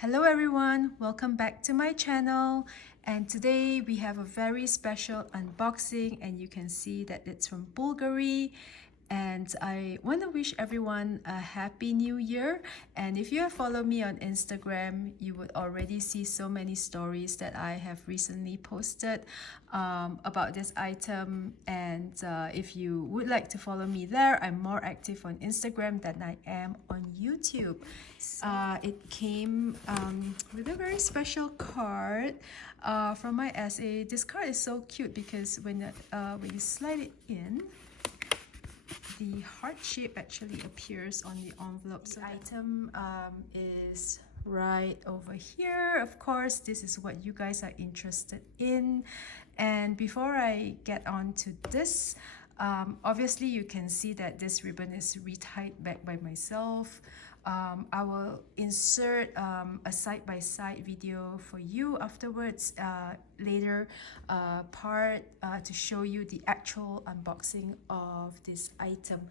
Hello everyone, welcome back to my channel, and today we have a very special unboxing, and you can see that it's from Bvlgari. And I want to wish everyone a happy new year. And if you have followed me on Instagram, you would already see so many stories that I have recently posted about this item. And if you would like to follow me there, I'm more active on Instagram than I am on YouTube. It came with a very special card from my essay. This card is so cute because when you slide it in, the heart shape actually appears on the envelope. So the item is right over here. Of course, this is what you guys are interested in. And before I get on to this, obviously you can see that this ribbon is retied back by myself. I will insert a side-by-side video for you afterwards, later part to show you the actual unboxing of this item.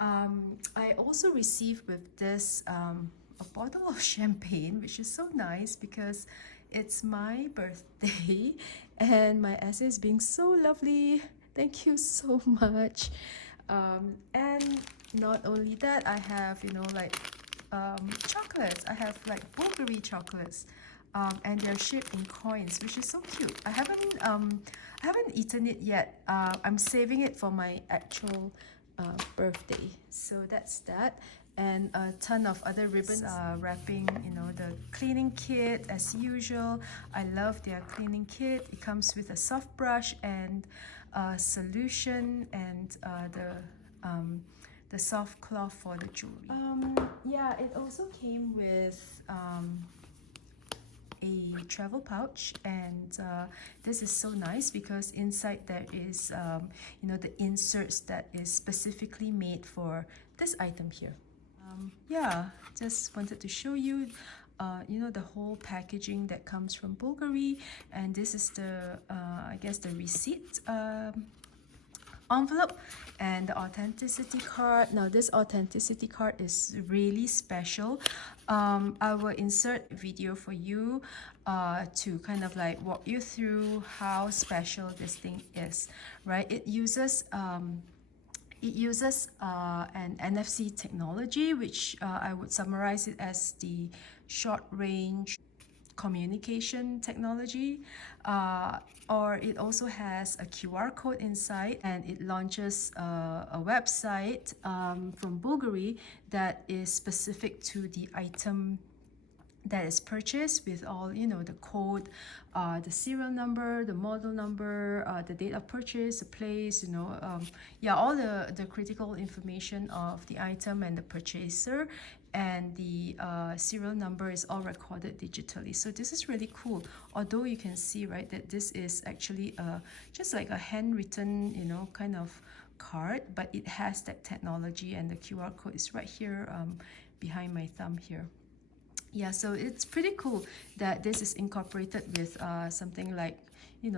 I also received with this a bottle of champagne, which is so nice because it's my birthday and my essay is being so lovely. Thank you so much. And not only that, I have, chocolates. I have like Bvlgari chocolates, and they're shaped in coins, which is so cute. I haven't eaten it yet. I'm saving it for my actual birthday. So that's that. And a ton of other ribbons wrapping, the cleaning kit as usual. I love their cleaning kit. It comes with a soft brush and a solution and the soft cloth for the jewelry. Yeah, it also came with a travel pouch, and this is so nice because inside there is the inserts that is specifically made for this item here. Yeah, just wanted to show you the whole packaging that comes from Bvlgari, and this is the I guess the receipt envelope and the authenticity card. Now this authenticity card is really special. I will insert a video for you to kind of like walk you through how special this thing is, right? It uses an NFC technology, which I would summarize it as the short range communication technology, or it also has a QR code inside, and it launches a website from Bvlgari that is specific to the item that is purchased, with all the code, the serial number, the model number, the date of purchase, the place, yeah, all the critical information of the item and the purchaser, and the serial number is all recorded digitally. So this is really cool. Although you can see, right, that this is actually just like a handwritten kind of card, but it has that technology, and the QR code is right here behind my thumb here. Yeah, so it's pretty cool that this is incorporated with something like,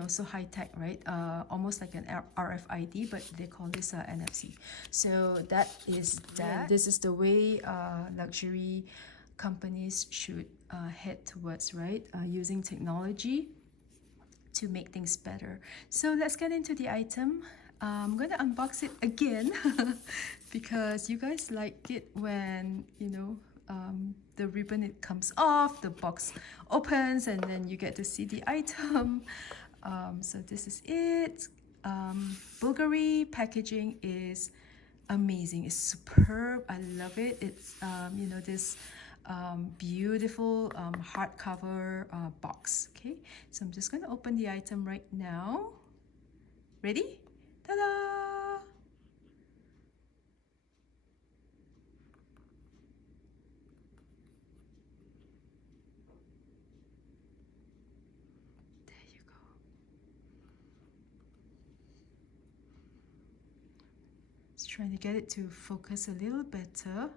so high-tech, right? Almost like an RFID, but they call this NFC. So that is that. This is the way luxury companies should head towards, right? Using technology to make things better. So let's get into the item. I'm going to unbox it again because you guys like it when, the ribbon, it comes off, the box opens, and then you get to see the item. So this is it. Bvlgari packaging is amazing. It's superb. I love it. It's this beautiful hardcover box. Okay, so I'm just going to open the item right now. Ready? Ta-da! Trying to get it to focus a little better,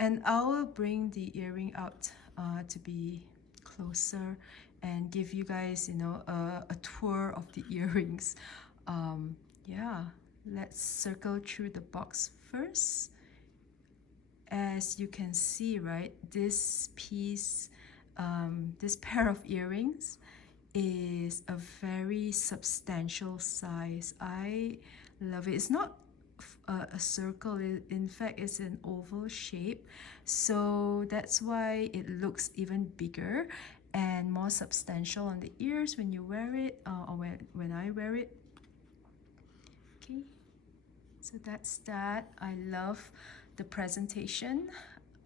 and I will bring the earring out to be closer and give you guys a tour of the earrings. Yeah, let's circle through the box first. As you can see, right, this piece this pair of earrings is a very substantial size. I love it. It's not a circle, in fact it's an oval shape, so that's why it looks even bigger and more substantial on the ears when you wear it, or when I wear it. Okay, so that's that. I love the presentation.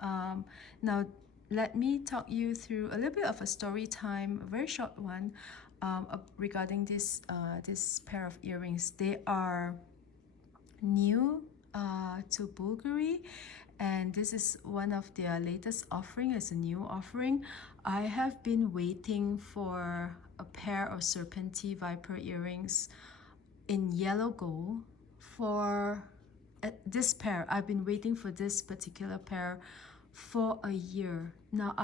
Now let me talk you through a little bit of a story time, a very short one, regarding this pair of earrings. They are new to Bvlgari, and this is one of their latest offering. It's a new offering. I have been waiting for a pair of Serpenti Viper earrings in yellow gold for this pair. I've been waiting for this particular pair for a year now.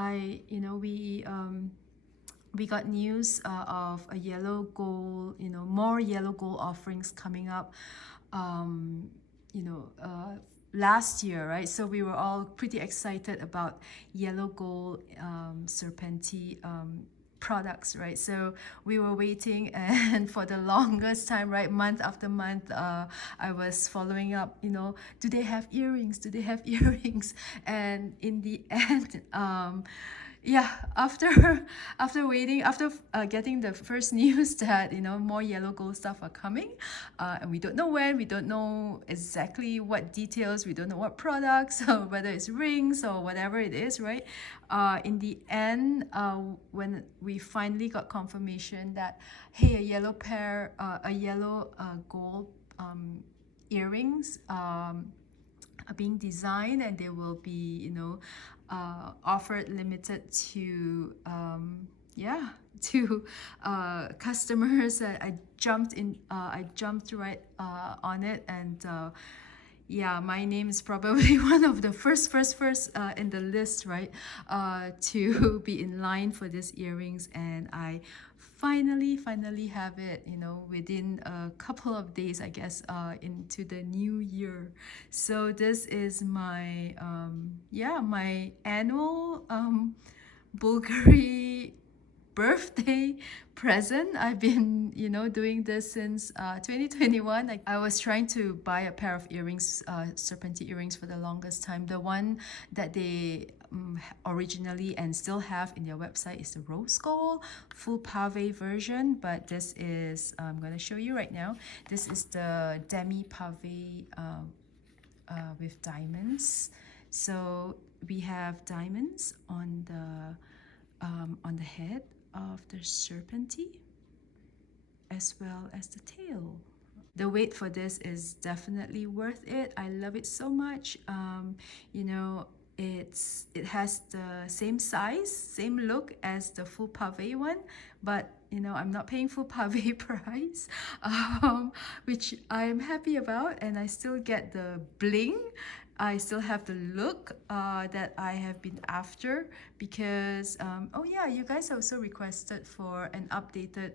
We got news of a yellow gold, more yellow gold offerings coming up, last year, right? So we were all pretty excited about yellow gold Serpenti products, right? So we were waiting, and for the longest time, right, month after month, I was following up, do they have earrings? Do they have earrings? And in the end, yeah, after waiting, after getting the first news that more yellow gold stuff are coming, and we don't know when, we don't know exactly what details, we don't know what products, or whether it's rings or whatever it is, right? In the end, when we finally got confirmation that, hey, a yellow pair, a yellow gold earrings are being designed, and they will be offered limited to customers. I jumped right on it, and yeah, my name is probably one of the first in the list, right, to be in line for these earrings. And I finally have it, within a couple of days, I guess, into the new year. So this is my my annual Bvlgari birthday present. I've been doing this since 2021. I was trying to buy a pair of earrings, Serpenti earrings, for the longest time. The one that they originally and still have in their website is the rose gold full pave version, but this is, I'm going to show you right now, this is the demi pave with diamonds. So we have diamonds on the head of the Serpenti, as well as the tail. The wait for this is definitely worth it. I love it so much. It has the same size, same look as the full pave one, but I'm not paying full pave price, which I'm happy about, and I still get the bling. I still have the look that I have been after, because oh yeah, you guys also requested for an updated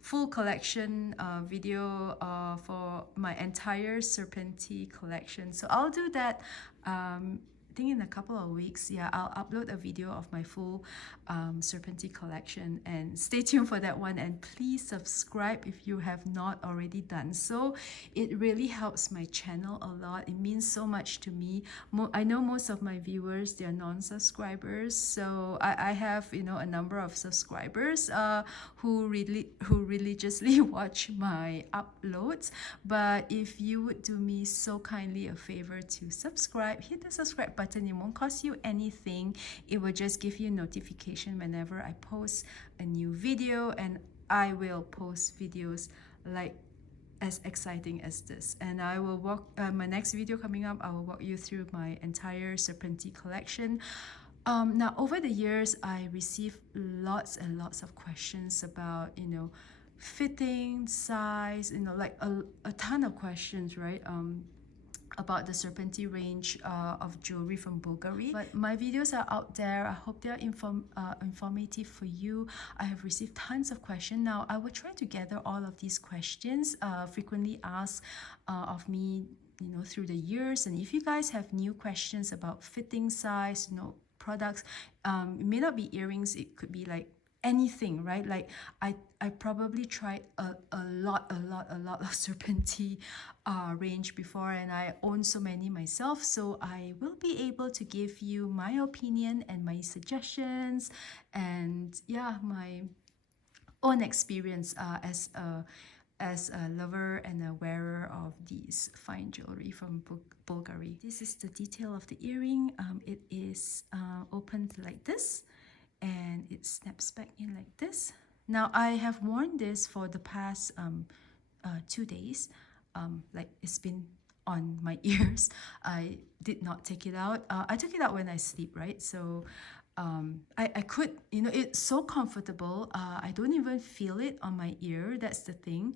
full collection video for my entire Serpenti collection. So I'll do that I think in a couple of weeks. Yeah, I'll upload a video of my full Serpenti collection, and stay tuned for that one. And please subscribe if you have not already done so. It really helps my channel a lot. It means so much to me. I know most of my viewers, they are non-subscribers, so I have a number of subscribers who religiously watch my uploads. But if you would do me so kindly a favor to subscribe, hit the subscribe button. It won't cost you anything. It will just give you notification whenever I post a new video, and I will post videos like as exciting as this. And I will walk my next video coming up, I will walk you through my entire Serpenti collection. Now, over the years, I received lots and lots of questions about fitting, size, like a ton of questions, right? About the Serpenti range of jewelry from Bvlgari. But my videos are out there. I hope they're informative for you. I have received tons of questions. Now, I will try to gather all of these questions frequently asked of me through the years. And if you guys have new questions about fitting size, products. It may not be earrings, it could be like anything, right? Like I probably tried a lot of Serpenti range before, and I own so many myself, so I will be able to give you my opinion and my suggestions, and yeah, my own experience as a lover and a wearer of these fine jewelry from Bvlgari. This is the detail of the earring. It is opened like this, and it snaps back in like this. Now I have worn this for the past 2 days. Like it's been on my ears. I did not take it out. I took it out when I sleep, right? So I could, you know, it's so comfortable. I don't even feel it on my ear. That's the thing.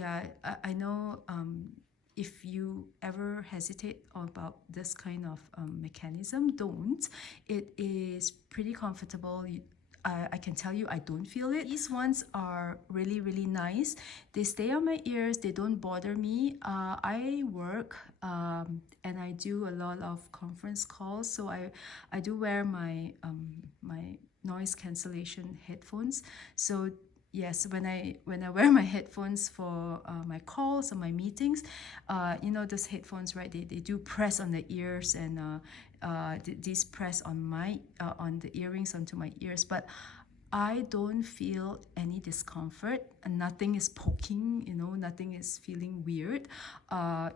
Yeah, I know if you ever hesitate about this kind of mechanism, don't. It is pretty comfortable. I can tell you I don't feel it. These ones are really nice. They stay on my ears, they don't bother me. I work and I do a lot of conference calls, so I do wear my my noise cancellation headphones. So yes, when I wear my headphones for my calls or my meetings, you know, those headphones, right, they do press on the ears, and these press on my on the earrings onto my ears, but I don't feel any discomfort, and nothing is poking, you know, nothing is feeling weird.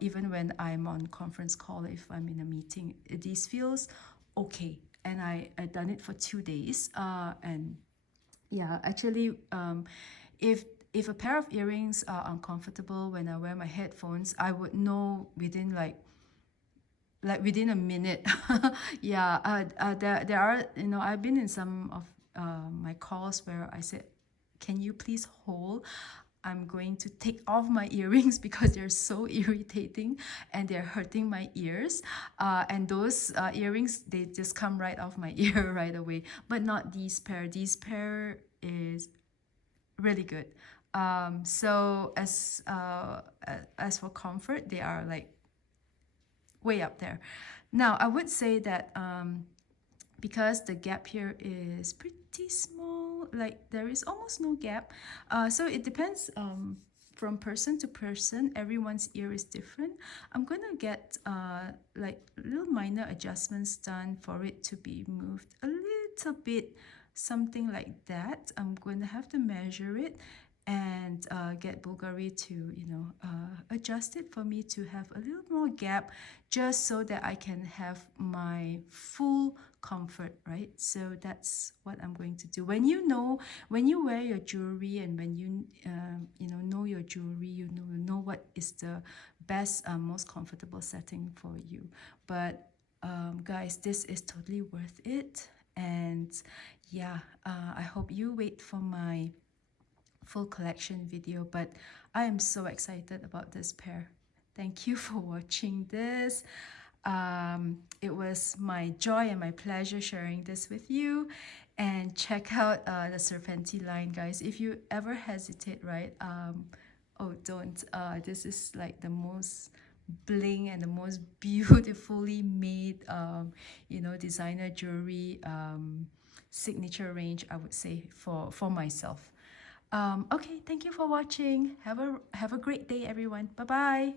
Even when I'm on conference call, if I'm in a meeting, this feels okay. And I done it for 2 days, and yeah, actually, if a pair of earrings are uncomfortable when I wear my headphones, I would know within like within a minute. Yeah, there are, you know, I've been in some of my calls where I said, can you please hold? I'm going to take off my earrings because they're so irritating and they're hurting my ears. And those earrings, they just come right off my ear right away. But not these pair. These pair is really good. So as for comfort, they are like way up there. Now, I would say that because the gap here is pretty small, like there is almost no gap. So it depends from person to person. Everyone's ear is different. I'm gonna get like little minor adjustments done for it to be moved a little bit, something like that. I'm going to have to measure it and get Bvlgari to, you know, adjust it for me to have a little more gap, just so that I can have my full comfort, right? So that's what I'm going to do. When you wear your jewelry, and when you know your jewelry, you know what is the best, most comfortable setting for you. But guys, this is totally worth it. And yeah, I hope you wait for my full collection video, but I am so excited about this pair. Thank you for watching this. It was my joy and my pleasure sharing this with you. And check out the Serpenti line, guys. If you ever hesitate, right? Oh, don't. This is like the most bling and the most beautifully made, you know, designer jewelry signature range, I would say, for myself. Okay, thank you for watching. Have a great day, everyone. Bye bye.